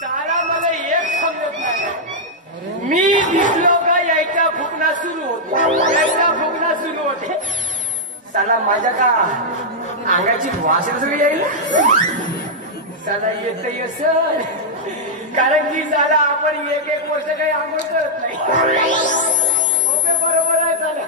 साला मला एक समजत नाही, मी दिसलो का यायचा फुकणं सुरू होते, साला माझ्या का अंगाची वास सगळी येईल, साला येत सर, कारण की साला आपण एक वर्ष काही आंघोळ करत नाही. बरोबर आहे साला,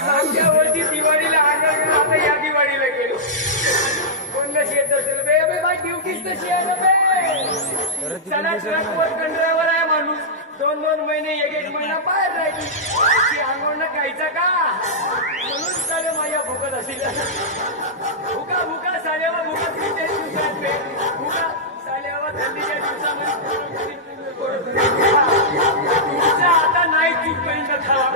मागच्या वर्षी दिवाळीला आंघोळ केलं, आता या दिवाळीला गेलो. कोण कशी येत असेल बे, ड्युटीच तशी आहे ना बे. चला ट्रकवर कंड्रायव्हर आहे माणूस, 2-2 महिने, 1-1 महिना बाहेर राहिली, ती आंघोळ खायचा का, म्हणून साले माझ्या भुकत असेल. भुका साल्यावर भुका साल्यावर थंडीच्या दिवसामध्ये आता नाही चूकपर्यंत खावा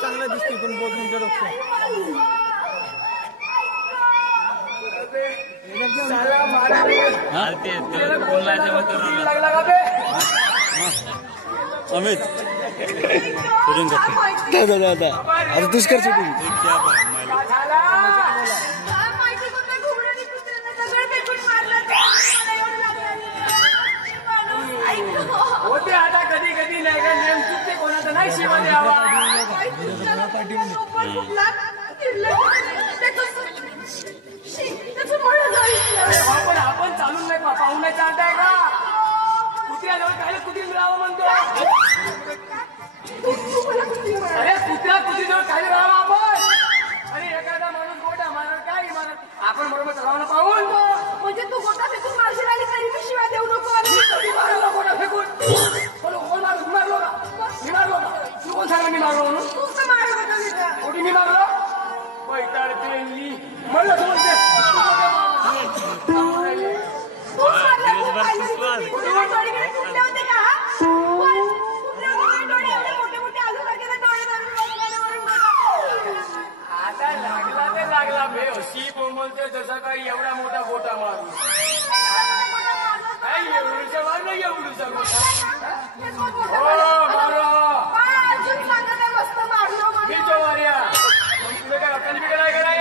चांगला दिसते पण बोल तुमच्या डोक्यात अमित शूटिंग करतो दादा आता तुझ कर शूटिंग होते आता कधी कधी नाही का नेम चुकते कोणाचा नाही शिवा द्यावा. आपण चालून नाही पाहून नाही चालताय का, कुत्र्याजवळ काय कुत्री मिळावं म्हणतो. अरे कुत्रीजवळ काय मिळावं आपण, अरे एखादा माणूस गोटा मारत काय मारत आपण बरोबर चालवणं पाहून, म्हणजे तू गोटा फेकून मारशील आणि तरी मी शिवाय देऊ नको. गोटा फेकून कोण मारलो, मी मारलो का, तू कोण सांगा मी मारलो म्हणून, तूच तर मारलं कुठे मी मारलो, पैताड ट्रेनली म्हणलं तू म्हणते आता लागला ते लागला बे, अशी बोंबलते जसं काही एवढा मोठा गोटा मारू, काही एवढूचा मार नाही, एवढूचा गोटा मी चोवार्या तुला काय अक्कल बिकल आहे का नाही,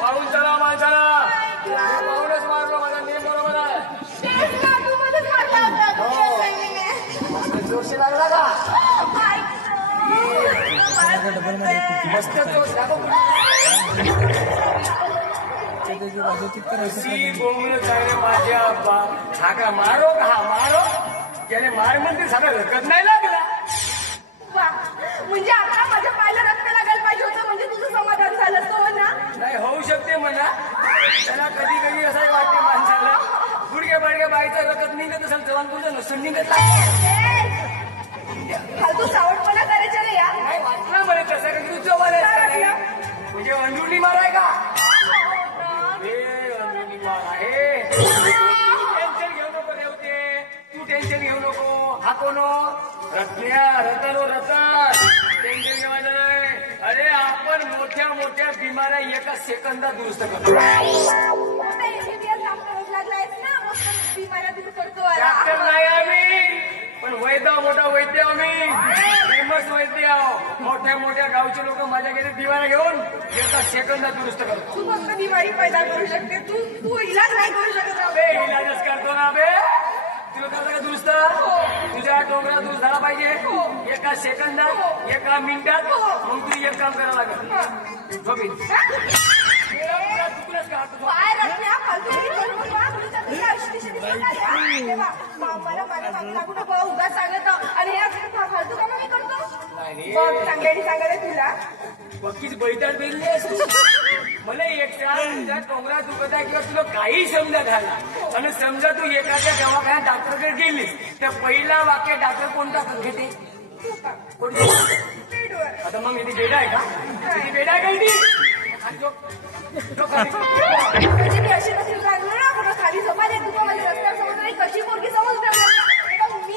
पाहून चला माणसाला, पाहूनच मारलो, माझा नेम बरोबर आहे. जोशी लागला का मस्त जोश बोंबल चांगले माझ्या छाका मारो का, हा मारो त्याने मार म्हणते साधा हरकत नाही लागला. म्हणजे आता माझ्या पायाला रक्त लागायला पाहिजे होतं, म्हणजे तुझं समाधान झालं असतं ना. नाही होऊ शकते म्हणा, त्याला कधी कधी असं वाटते माणसाला गुडघ्या पाडक्या बाईचा रगत निघत असेल जवानपूरचं नसून निघत फालतू सावटपणा करायचा नाही यार. नाही वाटलं म्हणे तसं का तू जवायला म्हणजे अंडुली माराय का, अंडुली मार आहे. टेन्शन घेऊ नको ठेवते, तू टेन्शन घेऊ नको, हाकोनो रत्न्या रतनो रतन टेन्शन घेवायचं नाही. अरे आपण मोठ्या मोठ्या बिमाऱ्या एका सेकंदात दुरुस्त करतो. डॉक्टर नाही आम्ही, पण वैद्य मोठा वैद्य आम्ही, फेमस वैद्य आहो. मोठ्या मोठ्या गावचे लोक माझ्या घरी दिवाळी घेऊन एका सेकंदात दुरुस्त करतो. तू फक्त दिवाळी पैदा करू शकते, तू इलाज नाही करू शकत. इलाजच करतो ना बे, तुला करता का दुरुस्त, तुझ्या डोंगरा दुरुस्त झाला पाहिजे एका सेकंदात, एका मिनिटात. मग तू एक काम करावं लागेल, उगा सांगत आणि फालतू काम मी करतो. सांगायला तुला बक्कीच बैठक बेरली असतो. मला एकटा तुझ्या डोंगरा दुखत आहे किंवा तुला काही समजा झाला आणि समजा तू एखाद्या दवाखान्यात डॉक्टरकडे गेलीस तर पहिला वाक्य डॉक्टर कोणता घेते, आता मग इथे बेडा आहे का, इथे बेडा आहे का इथे अशी नसेल खाली झोपा देत तुला माझ्या रस्त्यावर समज कशी पोरगी समज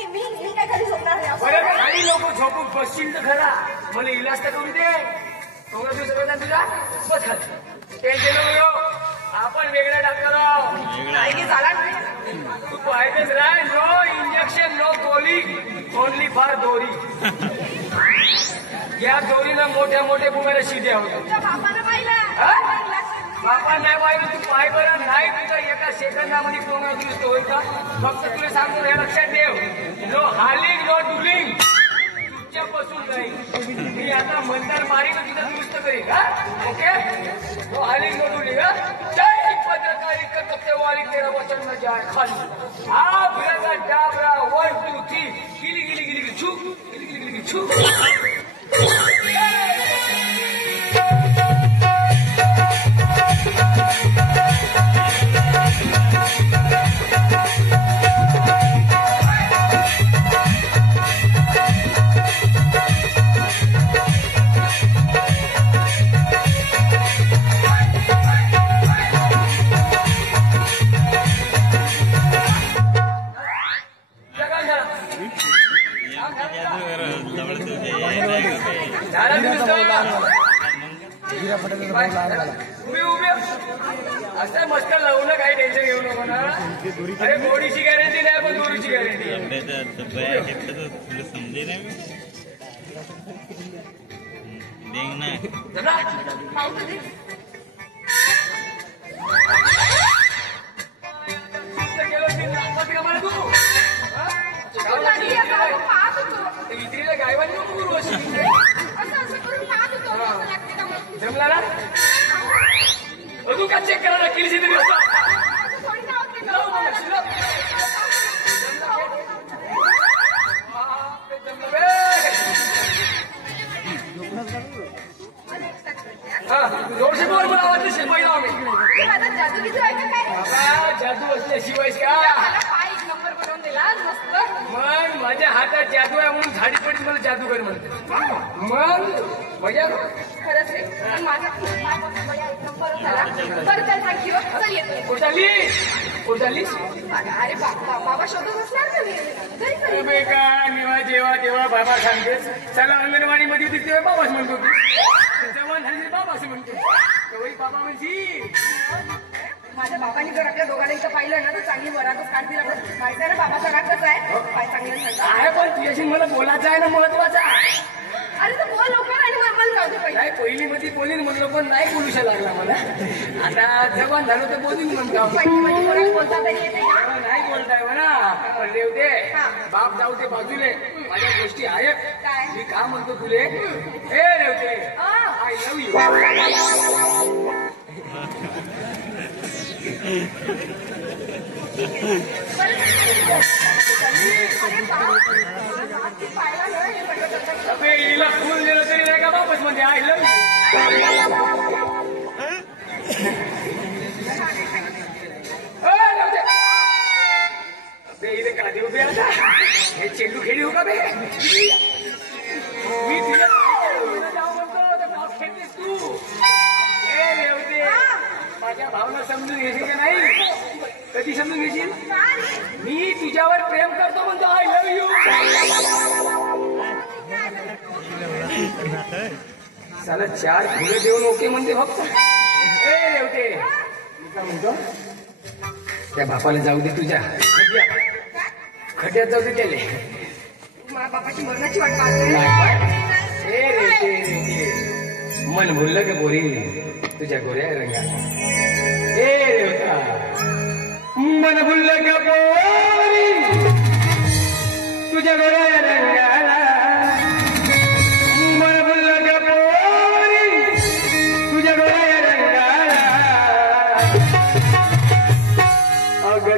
मी काय खाली झोपणार नाही. बरं काही लोक झोपून बसशील तर खरा, मला इलाज तर करू दे. कोंगण सर्वजण तुझा बस टेन्शन नको आपण वेगळ्या डॉक्टर नाही की झाला नाही तू पाहतेच राय नो इंजेक्शन नो गोली ओनली फॉर दोरी या दोरीनं मोठ्या मोठ्या बुमेला शिद्या होत्या तुमच्या बापानं पाहिलं बापा नाही पाहिजे तू पाय बरं नाही तुझं एका सेकंदामध्ये कोंगणा दुरुस्त होईल का फक्त तुला सांगतो हे लक्षात ठेव नो हालिंग नो डुलिंग तुझ्यापासून नाही मी आता मंदार मारीन तुझं दुरुस्त करीन हा ओके नो हालिंग नो डुलिंग जय पत्रकारी करते वाली तेरा वचन न जाए खाली हा भुलगा डाबरा 1 2 3 गिली गिली गिली गिली छू गिली गिली गिली छू असं मस्त लावून काही टेन्शन घेऊ नको ना अरे गोडीची गॅरंटी नाही पण दोरीची गॅरंटी तुला समजे ना इतरीला गायवानी नको करू अशी जमला ना अजून का चेक करा ना किलशी तरी जोरशे बोल मला वाटतं शिल्पाई लाव मी जादू किती व्हायचं काय जादू असल्याशिवाय का पाय एक नंबर बनवून दिला मस्त मग माझ्या हातात जादू आहे म्हणून झाडी पडली मला जादूगर म्हणते मग मजा खरंच रे पण माझा पायापासून बया एक नंबर झाला बरं चल थँक्यू चल येतो कुठलीस अरे बाबा शोधत असणार का घरी तुम्ही का निवा जेव्हा तेव्हा बाबा सांगतेस चला अंगणवाडी मध्ये होती तेव्हा बाबाच म्हणतो तू जेव्हा झाली बाबा असं म्हणतो तेव्हा बाबा म्हणशी माझ्या बाबांनी जर आपल्या दोघांना इथं पाहिलं ना तर चांगली वरातच काढतील आपण माहिती आहे ना बाबाचा राग कसा आहे काय चांगलं सांगता आहे पण तुझ्याशी मला बोलायचं आहे ना महत्वाचा अरे तर बोल लवकर आणि मला जाऊ दे पहिले नाही पहिली मध्ये बोलीन म्हणलं पण नाही बोलूशा लागला मला आता जवान झालो तर बोलीन म्हणतो पहिली वरात बोलता तरी येते का नाही बोलताय म्हणा पण देवते बाप जाऊ ते बाजूले माझ्या गोष्टी आहेत काय मी का म्हणतो तुले हे देवते आय लव्ह यू अबे हिला फुल दिलं तरी नाही का वापस म्हणजे आय लव्ह अबे हिला का देऊ बे आता हे चेंडू खेळी हो का बे मी तिला जाऊ म्हणतो तर भाव खेळतेस तू हे देवते माझ्या भावना समजून घेशील का नाही कधी समजून घेशील मी तुझ्यावर प्रेम करतो म्हणतो आय लव्ह यू साला 4 फुलं देऊन ओके म्हणते फक्त ए रेवते मी काय म्हणतो त्या बापाला जाऊ दे तुझ्या खड्यात जाऊ दे त्याले मला बापाची मरणाची वाट पाहते ए रेवते मन भुललं का बोरी तुझ्या गोऱ्या रंगाला ए रेवता मन भुललं का बोरी तुझ्या गोऱ्या रंगाला मन भुललं का बोरी तुझ्या गोऱ्या रंगाला अगं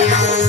Thank you.